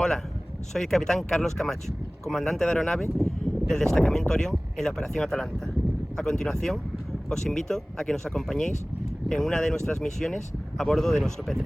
Hola, soy el capitán Carlos Camacho, comandante de aeronave del destacamento Orión en la Operación Atalanta. A continuación, os invito a que nos acompañéis en una de nuestras misiones a bordo de nuestro P-3.